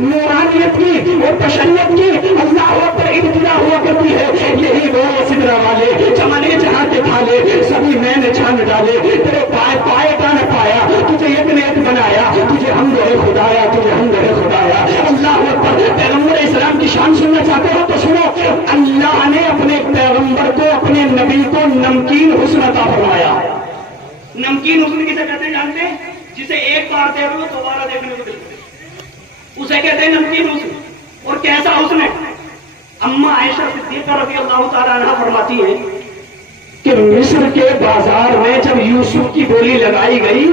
نورانیت کی اور تشریعت کی اللہ پر ابتدا ہوا کرتی ہے. یہی وہ سدرا والے چمنے جہاں کے تھالے سبھی میں نے چھان ڈالے. تیرے پائے پائے کا نہ پایا, تجھے ایک نے ایک بنایا, تجھے حمد ہے خدایا, تجھے حمد ہے خدایا. اللہ پر پیغمبر اسلام کی شان سننا چاہتے ہو تو سنو. اللہ نے اپنے پیغمبر کو, اپنے نبی کو نمکین حسن عطا فرمایا. نمکین حسن کسے کہتے ہیں جانتے ہیں؟ جسے ایک بار دیکھ لو دوبارہ دیکھنے کو ملتا ہے, اسے کہتے ہیں نمکین حسن. اور کیسا حسن ہے؟ اما عائشہ صدیقہ رضی اللہ تعالی عنہا فرماتی ہیں کہ مصر کے بازار میں جب یوسف کی بولی لگائی گئی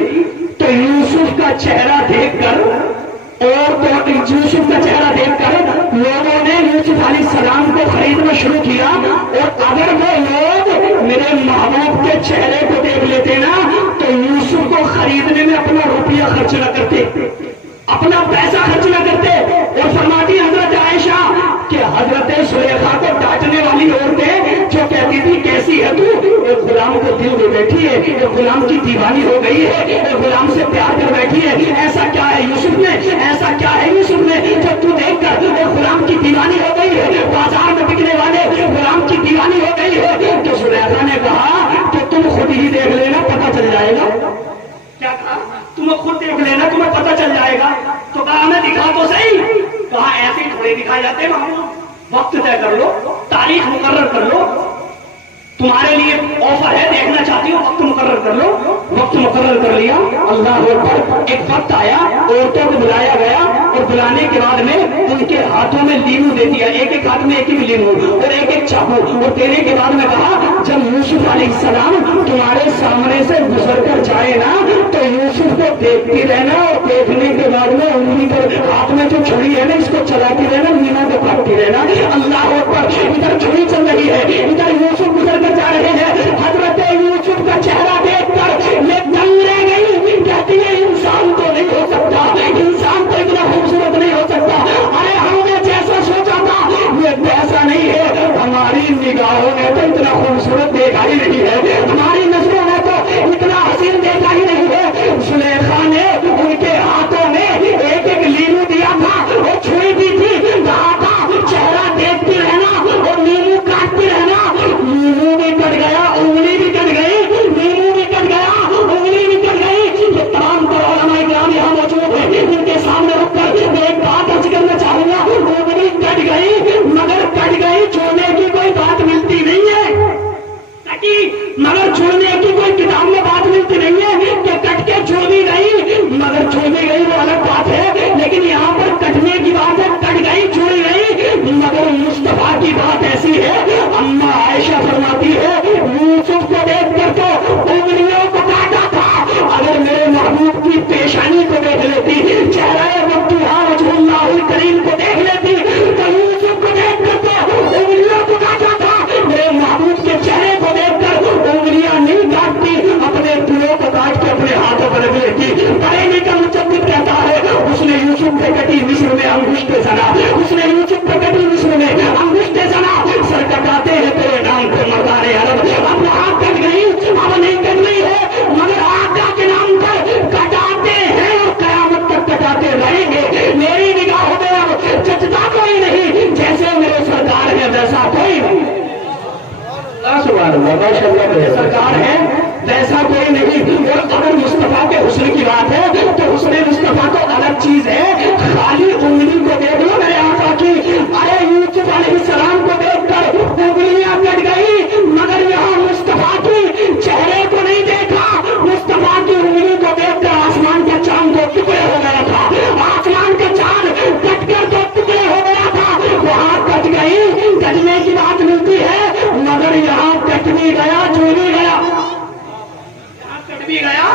تو یوسف کا چہرہ دیکھ کر یوسف کا چہرہ دیکھ کر لوگوں نے یوسف علیہ السلام کو خریدنا شروع کیا. اور اگر وہ لوگ میرے محبوب کے چہرے کو دیکھ لیتے نا تو یوسف کو خریدنے میں اپنا روپیہ خرچ نہ کرتے, اپنا پیسہ خرچ نہ کرتے. اور فرماتی حضرت عائشہ کہ حضرت سلیخا کو ڈانٹنے والی عورتیں جو کہتی تھی کیسی ہے تو, ایک غلام کو دل میں بیٹھی ہے, ایک غلام کی دیوانی ہو گئی ہے, ایک غلام سے پیار کر بیٹھی ہے. ایسا کیا ہے یوسف میں, ایسا کیا ہے یوسف میں جو تو دیکھ کر ایک غلام کی دیوانی ہو گئی ہے, بازار میں بکنے والے غلام کی دیوانی ہو گئی ہے. تو سلیخا نے کہا کہ تم خود ہی دیکھ لینا پتہ چل جائے گا. کیا کہا؟ تم خود دیکھ لینا تمہیں پتہ چل جائے گا. تو کہا ہمیں دکھا تو صحیح. کہا ایسے تھوڑے دکھائے جاتے ہیں, وقت طے کر لو, تاریخ مقرر کر لو, تمہارے لیے آفر ہے, دیکھنا چاہتی ہو وقت مقرر کر لو. وقت مقرر کر لیا. اللہ اکبر. ایک وقت آیا, عورتوں کو بلایا گیا اور بلانے کے بعد میں ان کے ہاتھوں میں لیمو دے دیا, ایک ایک ہاتھ میں ایک ایک لیمو اور ایک ایک چاقو. اور دینے کے بعد میں کہا جب یوسف علیہ السلام تمہارے سامنے سے گزر کر جائے نا تو یوسف کو دیکھتی رہنا, اور دیکھنے کے بعد میں انگلی پر ہاتھ میں جو چھری ہے نا اس کو چلاتی رہنا, لیمو کو کاٹتی رہنا. اللہ اکبر. ادھر چھری چل رہی ہے, ادھر یوسف گزر کر جا رہے ہیں. حضرت یوسف کا چہرہ دیکھ کر یہ دنگ رہ گئی, کہتی ہے انسان تو نہیں ہو سکتا, انسان تو اتنا خوبصورت نہیں ہو سکتا. ارے ہم نے جیسا سوچا تھا یہ ایسا نہیں ہے. ہماری نگاہوں نے تو اتنا خوبصورت دیکھا ہی نہیں ہے, ہماری نظروں نے تو اتنا حسین دیکھا ہی نہیں ہے. زلیخا نے ان کے ہاتھوں میں ایک ایک لیمو دیا تھا اور چھری دی تھی, کہا تھا چہرہ دیکھتی رہنا اور لیمو کاٹتی رہنا. لیمو بھی کٹ گیا, انگلی بھی کٹ گئی, لیمو بھی کٹ گیا, انگلی بھی کٹ گئی. یہ تمام علماء کرام یہاں موجود ہیں, ان کے سامنے رکھ کر میں ایک بات عرض کرنا چاہوں گا. انگلی کٹ گئی مگر کٹ گئی, چھوڑنے کی کوئی بات ملتی نہیں ہے. کٹی مگر چھوڑنے کی کوئی کتاب میں بات ملتی نہیں ہے کہ کٹ کے چھوڑ دی گئی, مگر چھوڑ دی گئی وہ الگ بات ہے. لیکن یہاں پر کٹنے کی بات ہے, کٹ گئی چھوڑی گئی, مگر مصطفیٰ کی بات ایسی ہے. اما عائشہ فرماتی ہے یوسف کو دیکھ کر تو انگلیوں کو کاٹا تھا, اگر میرے محبوب کی پیشانی کو دیکھ لیتی, چہرہ مفتوحہ وجہ اللہ الکریم کو دیکھ لیتی, تو یوسف کو دیکھ کر تو انگلیوں کو کاٹا تھا, میرے محبوب کے چہرے کو دیکھ کر انگلیاں نہیں کاٹتی, اپنے دلوں کو کاٹ کے اپنے ہاتھوں پر رکھ لیتی. بریلی کا مجدد کہتا ہے اس نے یوسف پہ کٹی مصر میں انگشت زنا, اس نے یوسف پہ کٹی مصر میں انگشت زنا. سر کٹاتے ہیں تیرے نام پہ مردان عرب, اب وہاں کٹ گئی, اب نہیں کٹ گئی ہے, مگر آقا کے نام پر کٹاتے ہیں اور قیامت تک کٹاتے رہیں گے. میری نگاہوں میں اب جچتا کوئی نہیں, جیسے میرے سرکار ہے ویسا کوئی نہیں. سرکار ہے ویسا کوئی نہیں. اور اگر مصطفیٰ کے حسن کی بات ہے تو حسن مصطفیٰ کو الگ چیز ہے. خالی انگلی کو دیکھ لو میرے آقا کی. ارے یوسف علیہ السلام کو دیکھ کر انگلیاں کٹ گئی, مگر یہاں مصطفیٰ کی چہرے کو نہیں دیکھا, مصطفیٰ کی انگلی کو دیکھ کر آسمان کا چاند دو ٹکڑے ہو گیا تھا, آسمان کا چاند کٹ کر دو ٹکڑے ہو گیا تھا. وہاں کٹ گئی, کٹنے کی بات ملتی ہے, مگر یہاں کٹ بھی گیا, چھوڑ بھی گیا, یہاں کٹ بھی گیا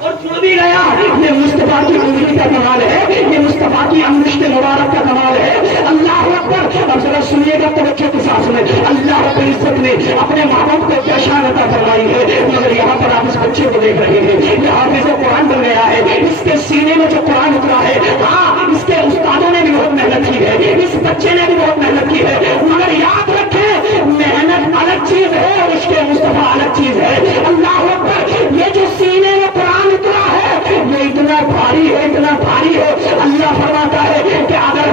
اور چھوڑ بھی گیا. یہ مصطفیٰ کی انگلی کا کمال ہے, یہ مصطفیٰ کی انگشت مبارک کا کمال ہے. اللہ اکبر. اب ذرا سنیے گا توجہ کے ساتھ میں. اللہ رب العزت نے اپنے محبوب کو کیا شان عطا فرمائی ہے, مگر یہاں پر آپ اس بچے کو دیکھ رہے ہیں, یہ حافظ قرآن بن گیا ہے, اس کے سینے میں جو قرآن اترا ہے, ہاں اس کے استادوں نے بھی بہت محنت کی ہے, اس بچے نے بھی بہت محنت کی ہے, مگر یاد رکھیں محنت الگ چیز ہے اور اس کے مصطفیٰ الگ چیز ہے. اللہ اکبر. یہ جو سینے میں قرآن اترا ہے یہ اتنا بھاری ہے, اتنا بھاری ہے. اللہ فرماتا ہے کہ اگر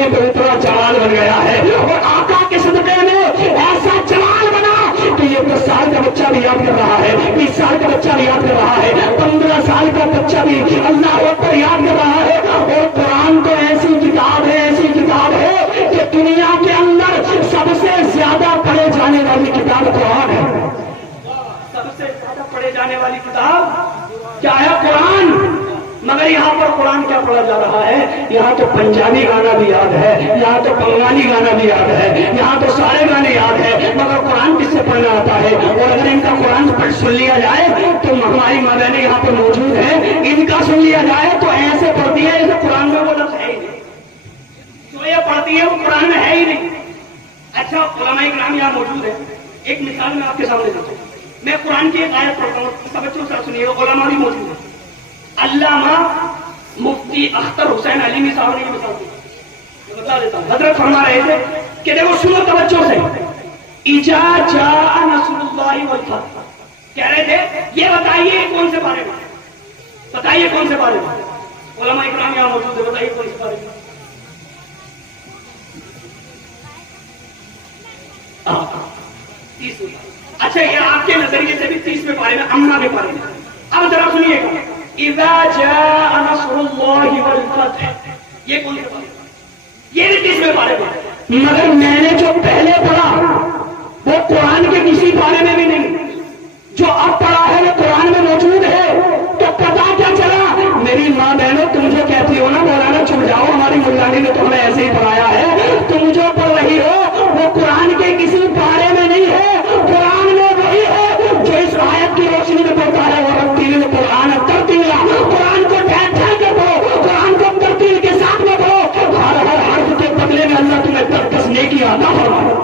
سینے پہ اتنا جلال بن گیا ہے، اور آقا کے صدقے میں ایسا جلال بنا کہ یہ 10 سال کا بچہ بھی یاد کر رہا ہے، 20 سال کا بچہ بھی یاد کر رہا ہے، 15 سال کا بچہ بھی اللہ اکبر یاد کر رہا ہے۔ اور قرآن تو ایسی کتاب ہے، ایسی کتاب ہے کہ دنیا کے اندر سب سے زیادہ پڑھے جانے والی کتاب قرآن ہے۔ سب سے زیادہ پڑھے جانے والی کتاب کیا ہے؟ قرآن۔ مگر یہاں پر قرآن کیا پڑھا جا رہا ہے؟ یہاں تو پنجابی گانا بھی یاد ہے، یہاں تو بنگالی گانا بھی یاد ہے، یہاں تو سارے گانے یاد ہے، مگر قرآن کس سے پڑھنا آتا ہے؟ اور اگر ان کا قرآن پڑھ سن لیا جائے تو ہماری ماں بہنیں یہاں پر موجود ہیں، ان کا سن لیا جائے تو ایسے پڑھتی ہے جیسے قرآن میں وہ لفظ ہے ہی نہیں، جو یہ پڑھتی ہے وہ قرآن میں ہے ہی نہیں۔ اچھا، علماء کرام یہاں موجود ہے، ایک مثال میں آپ کے سامنے دیتا ہوں۔ میں قرآن کی ایک آیت پڑھتا ہوں، توجہ سے سنیے، علماء بھی موجود ہیں۔ علامہ مفتی اختر حسین علیمی صاحب نے یہ مثال دی، میں بتا دیتا ہوں۔ حضرت فرما رہے تھے کہ دیکھو سنو توجہ سے، اذا جاء نصر اللہ والفتح، کہہ رہے تھے یہ بتائیے کون سے بارے میں، بتائیے کون سے بارے میں، علماء اکرام یہاں موجود ہے، بتائیے کون سے بارے میں۔ اچھا، یہ آپ کے نظریے سے بھی 30ویں پارے میں، امنا کے بارے میں۔ اب ذرا سنیے گا، اذا جاء نصر اللہ والفتح، یہ کون سے بارے میں؟ یہ بھی 30ویں پارے میں۔ مگر میں نے جو پہلے پڑھا وہ قرآن کے کسی بارے میں بھی نہیں، جو اب پڑھا ہے وہ قرآن میں موجود ہے۔ تو پتا کیا چلا؟ میری ماں بہنوں، تم جو کہتی ہو نا مولانا چھپ جاؤ، ہماری مولانی نے تو ہمیں ایسے ہی پڑھایا ہے، تم جو پڑھ رہی ہو وہ قرآن کے کسی بارے میں نہیں ہے، قرآن میں وہی ہے جو اس آیت کی روشنی میں پڑھتا ہے، وہ ترتیل قرآن ترتیلا، قرآن کو ٹھہر ٹھہر کے پڑھو، قرآن کو ترتیل کے ساتھ میں پڑھو، ہر حرف کے بدلے میں اللہ تمہیں 10 نیکی عطا فرمائے،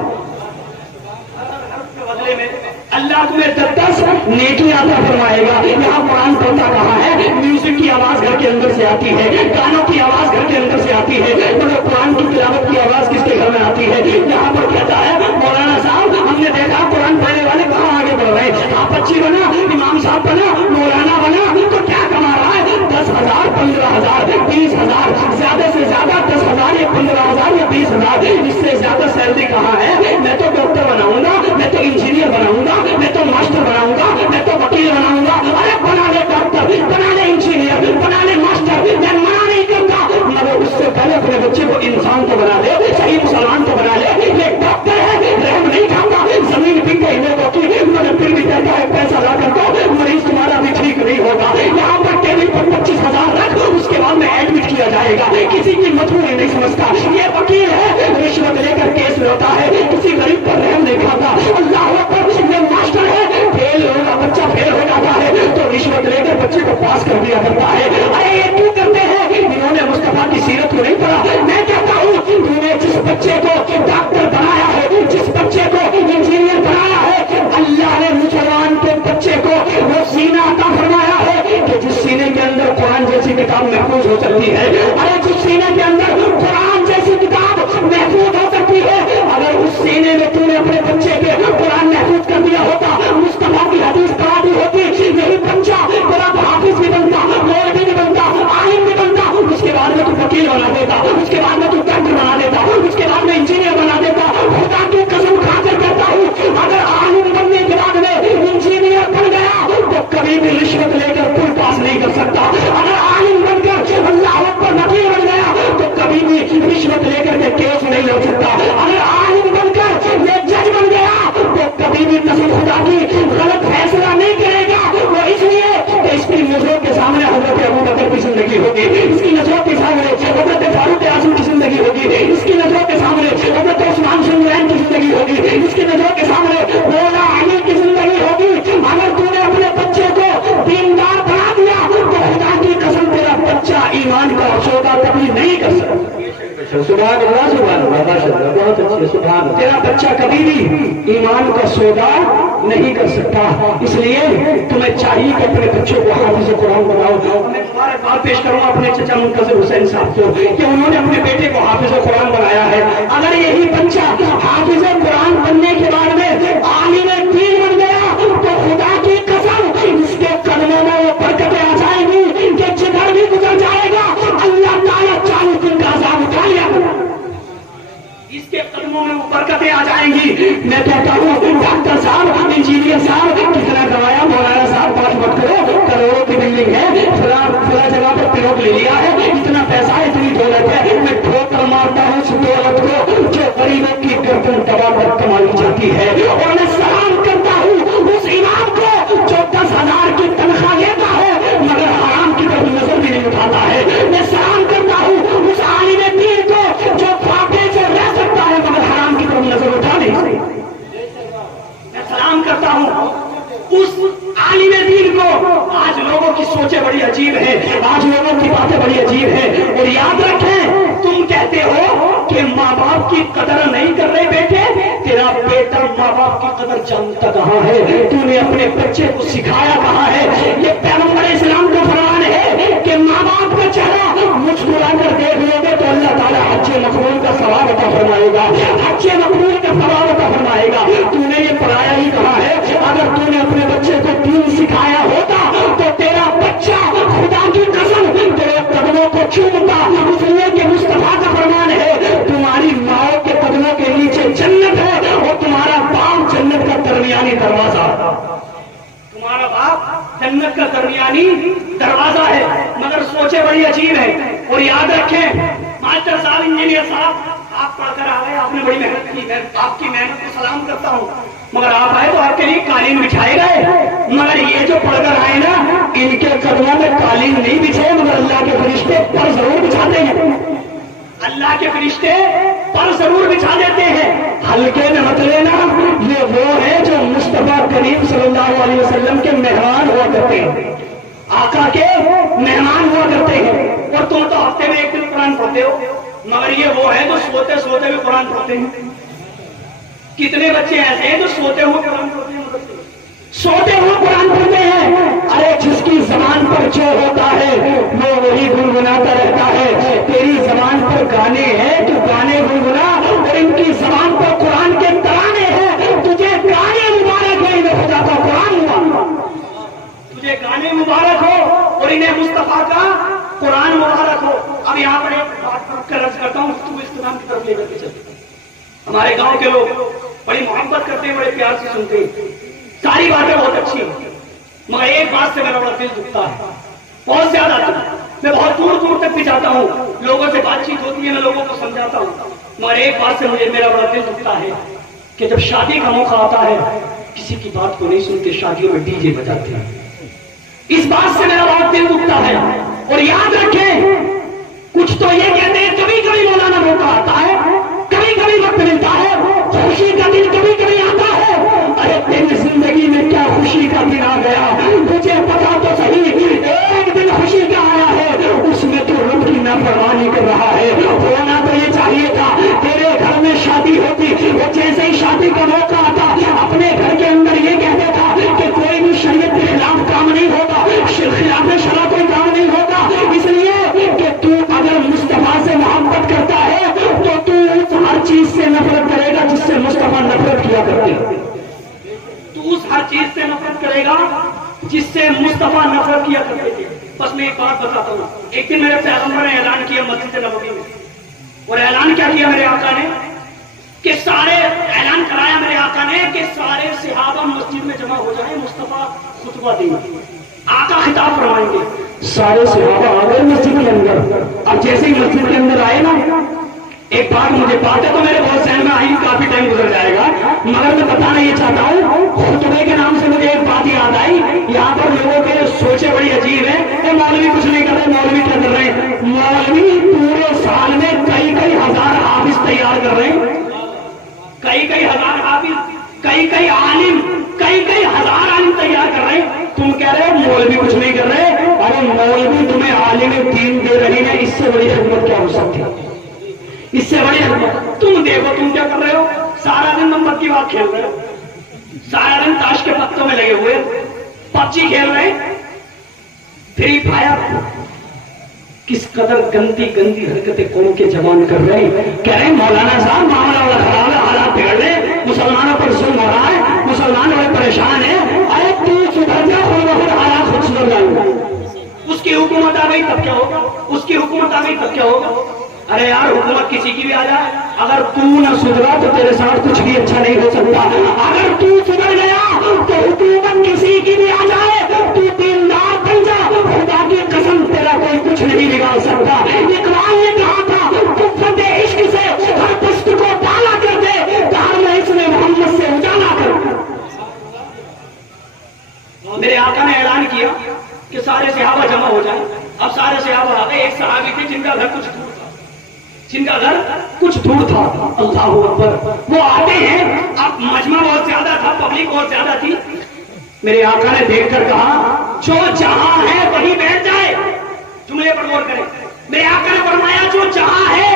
اللہ تمہیں 10 نیکی عطا فرمائے گا۔ یہاں قرآن پڑھتا کہاں ہے؟ میوزک کی آواز گھر کے اندر سے آتی ہے، گانوں کی آواز گھر کے اندر سے آتی ہے، مگر قرآن کی تلاوت کی آواز کس کے گھر میں آتی ہے؟ یہاں پر کہتا ہے مولانا صاحب، ہم نے دیکھا قرآن پڑھنے والے کہاں آگے بڑھ رہے ہیں، آپ بچی بنا، امام صاحب بنا، مولانا بنا، تو کیا کما رہا ہے؟ 10,000 15,000 20,000، زیادہ سے زیادہ 10,000 یا 15,000 یا 20,000، اس سے زیادہ سیلری کہاں ہے؟ میں تو ڈاکٹر بناؤں گا، میں تو انجینئر بناؤں گا، میں تو ماسٹر بناؤں گا، میں تو وکیل بناؤں گا۔ ارے بنا لے ڈاکٹر، بنا لے انجینئر، بنا لے ماسٹر، میں منع نہیں کرتا، مگر اس سے پہلے اپنے بچے کو انسان تو بنا لے، صحیح مسلمان تو بنا لے۔ یہ ڈاکٹر ہے، رحم نہیں کھاؤں گا، زمین بک گئی میرے کی، مگر پھر بھی کہتا ہے پیسہ لا کر دو، مریض تمہارا بھی ٹھیک نہیں ہوگا۔ یہاں پر ٹیبل پر 25,000 رکھ، اس کے بعد میں ایڈمٹ کیا جائے گا، کسی کی مجبوری نہیں سمجھتا۔ یہ وکیل ہے، رشوت لے کر کیس لوٹا ہے، کسی غریب پر رحم نہیں کھاتا۔ اللہ اکبر، یہ ماسٹر ہے، فیل ہوگا، بچہ فیل ہو جاتا ہے تو رشوت لے کر بچے کو پاس کر دیا کرتا ہے۔ ارے یہ کیوں کرتے ہیں؟ انہوں نے مصطفیٰ کی سیرت کو نہیں پڑھا۔ میں کہتا ہوں، تم نے جس بچے کو ڈاکٹر بنایا ہے، جس بچے کو انجینئر بنایا ہے، اللہ نے مسلمان کے بچے کو وہ سینہ عطا فرمایا ہے کہ جس سینے کے اندر قرآن جیسی کتاب محفوظ ہو سکتی ہے۔ ارے جس سینے کے اندر قرآن جیسی کتاب محفوظ ہو سکتی ہے، اگر اس سینے میں تم نے اپنے بچے کے قرآن محفوظ کر دیا ہوتا، مصطفیٰ کی حدیث پڑھا دی ہوتی، یہی بچہ بڑا حافظ بھی بنتا، مولوی بھی بنتا، عالم بھی بنتا، اس کے بعد میں تو وکیل بنا دیتا، اس کے بعد میں تو ڈاکٹر بنا دیتا، اس کے بعد میں انجینئر بنا دیتا۔ خدا کی قسم کھا کر کہتا ہوں، اگر عالم بننے کے بعد میں انجینئر بن گیا تو کبھی بھی رشوت لے کر پل پاس نہیں کر سکتا۔ اگر عالم بن کر اللہ پر وکیل بن گیا تو کبھی بھی رشوت لے کر کے کیس نہیں لڑ سکتا۔ اگر عالم بن کر یہ جج بن گیا تو کبھی بھی قسم خدا کی غلط فیصلہ نہیں کرے گا۔ وہ اس لیے کہ اس کی نظروں کے سامنے حضرت ابوبکر کی زندگی ہوگی، اس کی نظروں کے سامنے حضرت فاروق اعظم کی زندگی ہوگی، اس کی نظروں کے سامنے حضرت عثمان شنگرین کی زندگی ہوگی، اس کی نظروں کے سامنے مولا علی کی زندگی ہوگی۔ اگر تو نے اپنے بچے کو دیندار بنا دیا تو خدا کی قسم تیرا بچہ ایمان کا سودا کبھی نہیں کر سکتا۔ سبحان اللہ، سبحان اللہ، بہت اچھے، سبحان اللہ۔ تیرا بچہ کبھی بھی ایمان کا سودا نہیں کر سکتا۔ اس لیے تمہیں چاہیے کہ اپنے بچوں کو حافظ قرآن بناؤ۔ میں تمہارے بات پیش کروں اپنے چچا منتظر حسین صاحب کو کہ انہوں نے اپنے بیٹے کو حافظ قرآن بنایا ہے۔ اگر یہی بچہ حافظ قرآن بننے کے بعد میں عالم دین بن گیا تو خدا کی قسم اس کے قدموں میں وہ برکتیں آ جائیں گی کہ جدھر بھی گزر جائے گا اللہ تعالیٰ 40 دن کا عذاب اٹھا لیا۔ اس کے قدموں میں وہ برکتیں آ جائیں گی. میں کہتا ہوں ڈاکٹر صاحب, انجینئر صاحب, کتنا کروایا مولانا صاحب, بات مت کرو, کروڑوں کی بلڈنگ ہے, فلاں جگہ پر پلاٹ لے لیا ہے, اتنا پیسہ ہے, اتنی دولت ہے. میں ٹھوکر مارتا ہوں اس دولت کو جو غریبوں کی گردن دبا کر کمائی جاتی ہے, اور میں سلام کرتا ہوں اس امام کو جو 10,000 کی تنخواہ لیتا ہے مگر حرام کی طرف نظر بھی نہیں اٹھاتا ہے. میں سلام کرتا ہوں اس عالم دین کو جو پاپے سے رہ سکتا ہے مگر حرام کی طرف نظر اٹھا نہیں سکتا. میں سلام کرتا ہوں اس عالم دین کو. آج لوگوں کی سوچیں بڑی عجیب ہیں, آج لوگوں کی باتیں بڑی عجیب ہیں. اور یاد رکھیں, تم کہتے ہو کہ ماں باپ کی قدر نہیں کر رہے بیٹے, تیرا بیٹا ماں باپ کی قدر جانتا کہاں ہے؟ تو نے اپنے بچے کو سکھایا کہاں ہے؟ یہ پیغمبر اسلام کا فرمان ہے کہ ماں باپ کا چہرہ مسکرا کر دیکھ لو گے تو اللہ تعالیٰ حج مقبول کا ثواب عطا فرمائے گا, حج مقبول کا ثواب عطا فرمائے گا. تو نے یہ پڑھایا ہی کہاں ہے؟ اگر تو نے اپنے بچے کو دین سکھایا ہوتا تو تیرا بچہ خدا کی قسم تیرے قدموں کو چومتا, اس لیے کہ مصطفیٰ کا فرمان ہے تمہاری ماں کے قدموں کے نیچے جنت ہے اور تمہارا باپ جنت کا درمیانی دروازہ. تمہارا باپ جنت کا درمیانی دروازہ ہے. مگر سوچے بڑی عجیب ہے. اور یاد رکھیں ماسٹر صاحب, انجینئر صاحب, آپ پڑھ کر آئے, آپ نے بڑی محنت کی, میں آپ کی محنت کو سلام کرتا ہوں. مگر آپ آئے تو آپ کے لیے قالین بچھائے گئے, مگر یہ جو پڑھ کر آئے نا ان کے قدموں میں قالین نہیں بچھے, مگر اللہ کے فرشتے پر ضرور بچھاتے ہیں. اللہ کے فرشتے پر ضرور بچھا دیتے ہیں. ہلکے میں مت لینا, یہ وہ ہے جو مصطفیٰ کریم صلی اللہ علیہ وسلم کے مہمان ہوا کرتے ہیں, آقا کے مہمان ہوا کرتے ہیں. اور تم تو ہفتے میں ایک دن قرآن پڑھتے ہو, مگر یہ وہ ہے جو سوتے سوتے بھی قرآن پڑھتے ہیں. کتنے بچے ایسے ہیں جو سوتے ہوئے قرآن پڑھتے ہیں, سوتے ہوئے قرآن پڑھتے ہیں. ارے جس کی زبان پر جو ہوتا ہے وہ وہی گنگناتا رہتا ہے. تیری زبان پر گانے ہیں, تو گانے گنگنا, اور ان کی زبان پر قرآن کے ترانے ہیں. تجھے گانے مبارک ہے, انہیں خدا کا قرآن ہوا. تجھے گانے مبارک ہو اور انہیں مصطفیٰ کا قرآن مبارک ہو. اب یہاں پر ایک بات کر عرض کرتا ہوں, تو اختتام کی طرف لے کر کے چلتے. ہمارے گاؤں کے لوگ بڑی محبت کرتے ہیں, بڑے پیار سے سنتے ہیں, ساری باتیں بہت اچھی ہیں, مگر ایک بات سے میرا بڑا دل دکھتا ہے, بہت زیادہ. میں بہت دور دور تک بھی جاتا ہوں, لوگوں سے بات چیت ہوتی ہے, میں لوگوں کو سمجھاتا ہوں, مگر ایک بات سے مجھے میرا بڑا دل دکھتا ہے کہ جب شادی کا موقع آتا ہے کسی کی بات کو نہیں سنتے, شادیوں میں ڈی جے بجاتے ہیں. اس بات سے میرا بہت دل دکھتا ہے. اور یاد رکھیں, کچھ تو یہ کہتے ہیں کبھی کبھی مولانا موقع آتا ہے, کبھی کبھی وقت ملتا ہے, خوشی کا دن کبھی کبھی آتا ہے. ارے تیری زندگی میں کیا خوشی کا دن آ گیا, مجھے پتا تو صحیح. ایک دن خوشی کا آیا ہے, اس میں تو رب کی نافرمانی کر رہا ہے. ہونا تو یہ چاہیے تھا تیرے گھر میں شادی ہوتی, وہ جیسے ہی شادی کا موقع آتا اپنے گھر کے اندر یہ کہتا تھا کہ کوئی بھی شریعت کے خلاف کام نہیں ہوگا, خلاف شرع کوئی کام نہیں ہوگا. اس لیے کہ تو اگر مصطفیٰ سے محبت کرتا ہے تو تو ہر چیز سے نفرت کرے گا جس سے مصطفیٰ نفرت کیا کرتے ہیں. تو اس ہر چیز سے نفرت کرے گا جس سے مصطفیٰ نفرت کیا کرتے تھے. بس میں ایک بات بتاتا ہوں. ایک دن میرے پیغمبر نے اعلان کیا مسجد نبوی میں, اور اعلان کیا کیا میرے آقا نے کہ اعلان کرایا میرے آقا نے کہ سارے صحابہ مسجد میں جمع ہو جائیں, مصطفیٰ خطبہ دیں گے. آقا خطاب فرمائیں گے, سارے صحابہ آ گئے مسجد کے اندر. اب جیسے ہی مسجد کے اندر آئے نا, ایک بات مجھے باتیں تو میرے بہت ذہن میں آئی, کافی ٹائم گزر جائے گا, مگر میں بتانا یہ چاہتا ہوں, خطبے کے نام سے مجھے ایک بات یاد آئی. یہاں پر لوگوں کے سوچیں بڑی عجیب ہے, مولوی کچھ نہیں کر رہے, مولوی کیا کر رہے ہیں؟ مولوی پورے سال میں کئی ہزار حافظ تیار کر رہے ہیں, کئی ہزار حافظ, کئی عالم, کئی ہزار عالم تیار کر رہے ہیں. تم کہہ رہے ہو مولوی کچھ نہیں کر رہے. ارے مولوی تمہیں عالم دین دے رہی ہے, اس سے بڑی خدمت کیا ہو سکتی ہے؟ اس سے بڑی خدمت تم دیکھو, تم کیا کر رہے ہو, سارا دن نمبر کی بات کھیل رہے ہو, سارا دن تاش کے پتوں میں لگے ہوئے, پبجی کھیل رہے ہیں, فری فائر. کس قدر گندی حرکتیں قوم کے جوان کر رہے ہیں. کہہ رہے ہیں مولانا صاحب معاملہ بڑا خراب ہے, حالات بگڑ رہے, مسلمانوں پر ظلم ہو رہا ہے, مسلمان بڑے پریشان ہیں. ارے تو سدھر جا, خود بخود حالات خود سدھر جائیں گے. اس کی حکومت آ گئی تب کیا ہوگا, اس کی حکومت آ گئی تب کیا ہوگا. ارے یار حکومت کسی کی بھی آ جائے، اگر تو نہ سدھرا تو تیرے ساتھ کچھ بھی اچھا نہیں ہو سکتا. اگر تو سدھر گیا تو حکومت کسی کی بھی آ جائے تو دیندار بن جا، خدا کی قسم تیرا کوئی کچھ نہیں بگاڑ سکتا. اقبال نے کہا تھا قوت عشق سے ہر پست کو ڈالا کر دے، کہا میں اس نے محمد سے اجالا کر. میرے آقا نے اعلان کیا کہ سارے صحابہ جمع ہو جائیں. اب سارے صحابہ آ گئے. ایک صحابی تھے جن کا گھر کچھ دور تھا، اللہ اکبر. وہ آتے ہیں. اب مجمع بہت زیادہ تھا، پبلک بہت زیادہ تھی. میرے آقا نے دیکھ کر کہا جو جہاں ہے وہی بیٹھ جائے. جملے پر غور کریں. میرے آقا نے فرمایا جو جہاں ہے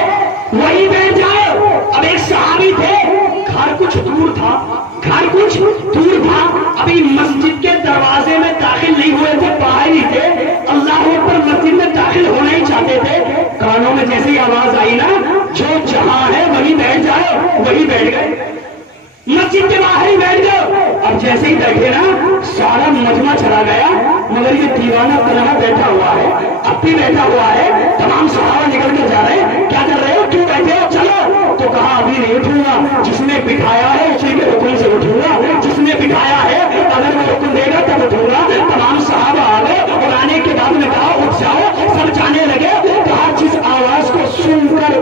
وہی بیٹھ جائے. اب ایک صحابی تھے، گھر کچھ دور تھا. ابھی مسجد کے دروازے میں داخل نہیں ہوئے تھے، باہر ہی تھے. اللہ پر مسجد میں داخل ہونا ہی چاہتے تھے. کانوں میں جیسی آواز آئی نا جو جہاں ہے وہی بیٹھ جائے، وہی بیٹھ گئے. مسجد کے باہر ہی بیٹھ گئے. اب جیسے ہی بیٹھے نا سارا مجمع چلا گیا، مگر یہ دیوانہ تنہا بیٹھا ہوا ہے، اب بھی بیٹھا ہوا ہے. تمام صحابہ نکل کے جا رہے ہیں. کیا کر رہے ہو؟ کیوں بیٹھے ہو؟ چلو. تو کہا ابھی نہیں اٹھوں گا، جس نے بٹھایا ہے اسی کے حکم سے اٹھوں گا. جس نے بٹھایا ہے اگر وہ حکم دے گا تب اٹھوں گا. تمام صحابہ آ گئے اور آنے کے بعد میں کہا اٹھ جاؤ. سب جانے لگے. کہا جس آواز کو سن کر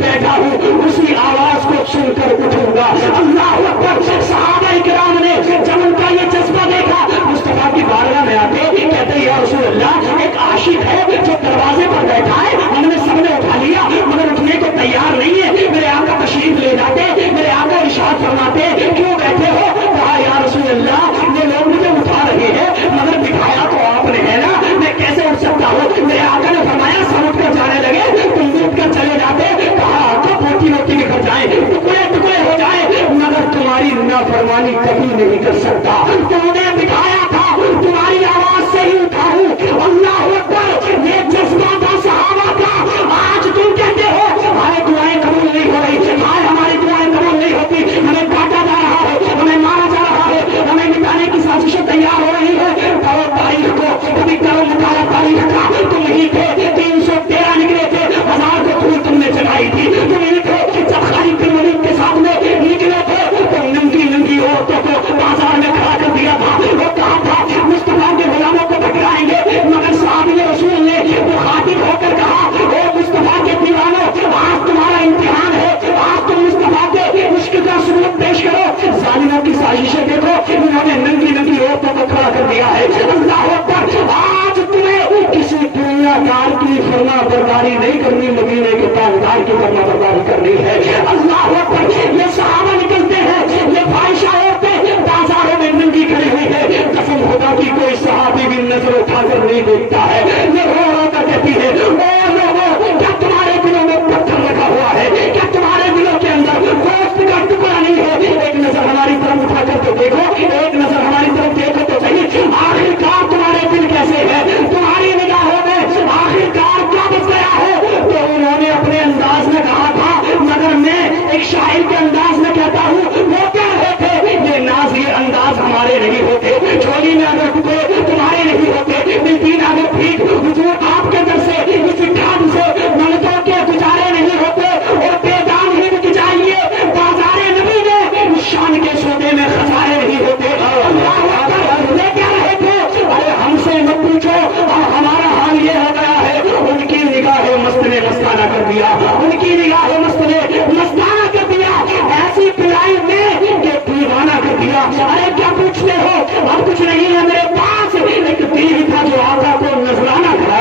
بیٹھا ہوں اسی آواز کو سن کر اٹھوں گا. اللہ اکبر. صحابہ کرام نے جب ان کا یہ جذبہ دیکھا مصطفیٰ کی بارگاہ میں آتے کہتے یا رسول اللہ ایک عاشق ہے جو دروازے پر بیٹھا ہے، ہم نے سب نے اٹھا لیا مگر اٹھنے کو تیار نہیں ہے. میرے آقا تشریف لے جاتے، میرے آقا ارشاد فرماتے کیوں بیٹھے ہو؟ کہا یا رسول اللہ یہ لوگ مجھے اٹھا رہے ہیں مگر بٹھایا تو آپ نے ہے نا، میں کیسے اٹھ سکتا ہوں؟ میرے آقا نے فرمایا سب اٹھ کر جانے لگے. تم بھی اٹھ کر چلے جاتے. کہا آقا موٹی موٹی نکل جائیں، ٹکڑے ٹکڑے ہو جائیں مگر تمہاری نافرمانی کبھی نہیں کر سکتا. تم نے بٹھایا تھا، تمہاری آواز سے ہی اٹھا ہوں. اللہ اکبر. یہ جذبہ تھا صحابہ کا. آج تم کہتے ہو ہماری دعائیں قبول نہیں ہو رہی، آج ہماری دعائیں قبول نہیں ہوتی، ہمیں کاٹا جا رہا ہے، ہمیں مارا جا رہا ہے، ہمیں مٹانے کی سازشیں تیار ہو رہی ہے. کرو تاریخ کو کبھی کرو مطالعہ تاریخ کا. تم ہی تھے 313 نکلے تھے، 1000 کو پھول تم نے چڑھائی تھی. تم ہی تھے جب خالد بن ولید کے ساتھ میں نکلے تھے تو ننگی ننگی عورتوں کو بازار میں کھڑا کر دیا تھا. وہ کہا تھا مصطفیٰ کے غلاموں کو پکڑائیں گے مگر صحابی رسول نے مخاطب ہو کر کہا اے مصطفیٰ کے دیوانوں آج تمہارا امتحان ہے، آج تم مصطفیٰ کے عشق کا ثبوت پیش کرو. ظالموں کی سازشیں دیکھو، انہوں نے ننگی ننگی عورتوں کو کھڑا کر دیا ہے. اللہ اکبر. آج تمہیں کسی دنیا دار کی فرما برداری نہیں کرنی، مدینے کے تاجدار کی فرما برداری کرنی ہے. اللہ اکبر. یہ صحابہ نکلتے ہیں، یہ فاحشہ عورتیں بازاروں میں ننگی کھڑی ہوئی ہے. قسم خدا کی کوئی صحابی بھی نظر اٹھا کر نہیں دیکھتا ہے. یہ رو رو کر کہتی ہے اے لوگوں کیا تمہارے دلوں میں پتھر رکھا ہوا ہے؟ کیا تمہارے دلوں کے اندر گوشت کا ٹکڑا نہیں ہے؟ ایک نظر ہماری طرف اٹھا کر تو دیکھو، ایک نظر ہماری طرف دیکھو تو صحیح. آخرکار تمہارے دل کیسے ہے؟ تمہاری نگاہوں میں آخرکار کیا بچ گیا ہے؟ تو انہوں نے اپنے انداز میں کہا تھا مگر میں ایک شاعر کے انداز میں کہتا ہوں وہ کیا ہوتے یہ ناز یہ انداز ہمارے نہیں ہوتے. چولی میں اگر ٹکڑے تمہارے نہیں ہوتے، دل اگر ٹھیک حضور آپ کے در سے اس ٹھاٹ سے ملکوں کے گزارے نہیں ہوتے اور بے دام ہی بک جائیے بازار نبی میں شان کے سودے میں خسارے نہیں ہوتے. اللہ اکبر. لے کیا رہے تھے؟ ارے ہم سے مت پوچھو اور ہمارا حال یہ ہو گیا ہے. ان کی نگاہ مست نے مستانہ کر دیا، ان کی نگاہ مست نے مستانہ کر دیا، ایسی پلائی میں کہ دیوانہ کر دیا. ارے کیا پوچھتے ہو؟ اب کچھ نہیں ہے میرے پاس. ایک دل تھا جو آقا کو نذرانہ کرا.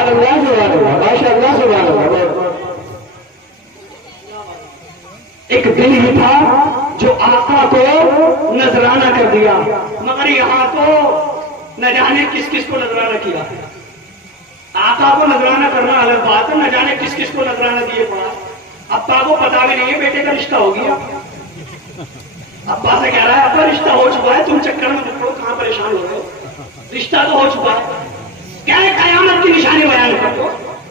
ایک دل ہی تھا جو آقا کو نذرانہ کر دیا. مگر یہاں تو نہ جانے کس کس کو نذرانہ کیا. آقا کو نذرانہ کرنا الگ بات ہے، نہ جانے کس کس کو نذرانہ دیے پڑا. ابا کو پتا بھی نہیں ہے بیٹے کا رشتہ ہو گیا. ابا سے کہہ رہا ہے ابا رشتہ ہو چکا ہے، تم چکر میں دیکھو کہاں پریشان ہو رہے ہو. رشتہ تو ہو چکا ہے. کیا ہے قیامت کی نشانی بیان کرو.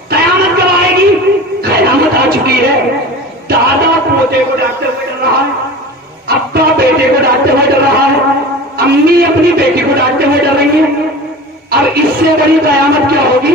قیامت کب آئے گی؟ قیامت آ چکی ہے. دادا پوتے کو ڈانٹتے ہوئے ڈر رہا ہے، ابا بیٹے کو ڈانٹتے ہوئے ڈر رہا ہے، امی اپنی بیٹی کو ڈانٹتے ہوئے ڈر رہی ہے. اب اس سے بڑی قیامت کیا ہوگی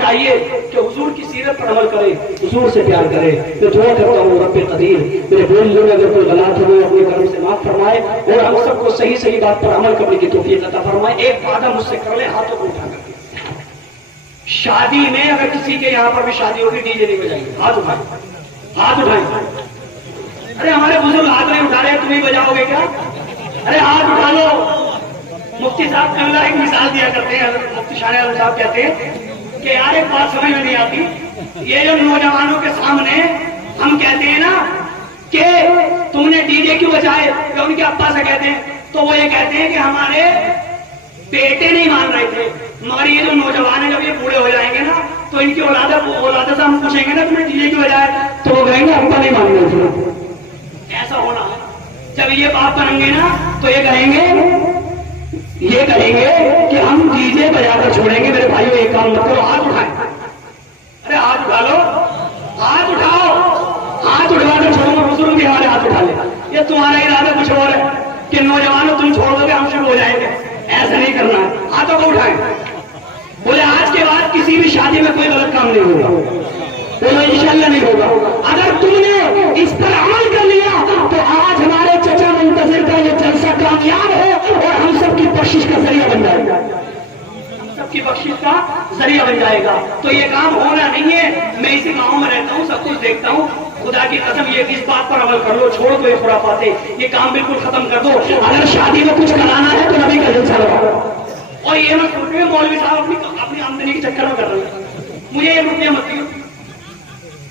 چاہیے کہ حضور کی سیرت پر عمل کرے، حضور سے پیار کرے۔ میں دعا کرتا ہوں رب قدیر میرے بولنے میں اگر کوئی غلط ہو اپنے کرم سے معاف فرمائے اور ہم سب کو صحیح صحیح بات پر عمل کرنے کی توفیق عطا فرمائے۔ ایک وعدہ مجھ سے کر لے ہاتھوں کو اٹھا کر، شادی میں اگر کسی کے یہاں پر بھی شادی ہوگی ڈی جے نہیں بجائیں گے، ہاتھ اٹھائیں، ہاتھ اٹھائیں۔ ارے ہمارے بزرگ ہاتھ نہیں اٹھا رہے، تم ہی بجاؤ گے کیا؟ ارے ہاتھ اٹھا لو۔ مفتی صاحب کل ایک مثال دیا کرتے ہیں، مفتی شاہ عالم صاحب کہتے ہیں کہ یار ایک بات سمجھ میں نہیں آتی، یہ جو نوجوانوں کے سامنے ہم کہتے ہیں نا کہ تم نے ڈی جے کیوں بجائے، یا ان کے ابا سے کہتے ہیں تو وہ یہ کہتے ہیں کہ ہمارے بیٹے نہیں مان رہے تھے، مگر یہ جو نوجوان ہیں جب یہ بوڑھے ہو جائیں گے نا تو ان کی اولاد سے ہم پوچھیں گے نا تم نے ڈی جے کیوں بجائے تو وہ کہیں گے ابا نہیں مان رہے تھے۔ ایسا ہونا ہے، جب یہ باپ بنیں گے نا تو یہ کہیں گے کہ ہم ڈی جے بجا کر چھوڑیں گے۔ میرے بھائیو ایک کام مت کرو، ہاتھ اٹھائیں، ارے ہاتھ اٹھا لو، ہاتھ اٹھاؤ، ہاتھ اٹھا کر چھوڑو گے، بزرگ کے ہمارے ہاتھ اٹھا لے۔ یہ تمہارا ارادہ کچھ اور ہے کہ نوجوانوں تم چھوڑ دو گے ہم شروع ہو جائیں گے، ایسا نہیں کرنا ہے۔ ہاتھوں کو اٹھائیں، بولے آج کے بعد کسی بھی شادی میں کوئی غلط کام نہیں ہوگا، بولے انشاءاللہ نہیں ہوگا۔ اگر تم نے اس پر عمل کر لیا تو آج ہمارے چچا منتظر کا یہ جلسہ کامیاب ہو اور ہم سب کی بخشش کا ذریعہ بن جائے گا، ہم سب کی بخشش کا ذریعہ بن جائے گا۔ تو یہ کام ہونا نہیں ہے، میں اسی گاؤں میں رہتا ہوں، سب کچھ دیکھتا ہوں، خدا کی قسم یہ اس بات پر عمل کر لو، چھوڑ دو یہ خرافاتیں، یہ کام بالکل ختم کر دو۔ اگر شادی میں کچھ کرانا ہے تو نبی کا جلسہ لگاؤ، اور یہ مت سوچو مولوی صاحب اپنی آمدنی کے چکر میں کر رہے ہیں، مجھے یہ روپیہ مت دیو،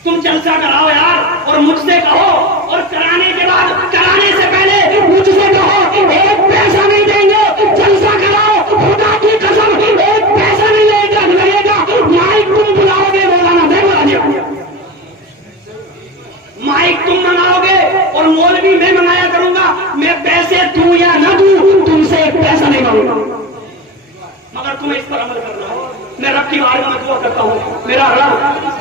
تم جلسہ کراؤ یار، اور مجھ سے کہو، اور کرانے کے بعد کرانے سے پہلے مجھ سے کہو ایک پیسہ نہیں دیں گے، جلسہ کراؤ، خدا کی قسم ایک پیسہ نہیں لگے گا، مائک تم بلاؤ گے، مولانا میں بلا دیا، مائک تم منگاؤ گے اور مولوی میں منگایا کروں گا، میں پیسے دوں یا نہ دوں تم سے ایک پیسہ نہیں مانگوں گا، مگر تمہیں اس پر عمل کرنا ہے۔ میں رب کی بارگاہ میں دعا کرتا ہوں، میرا رب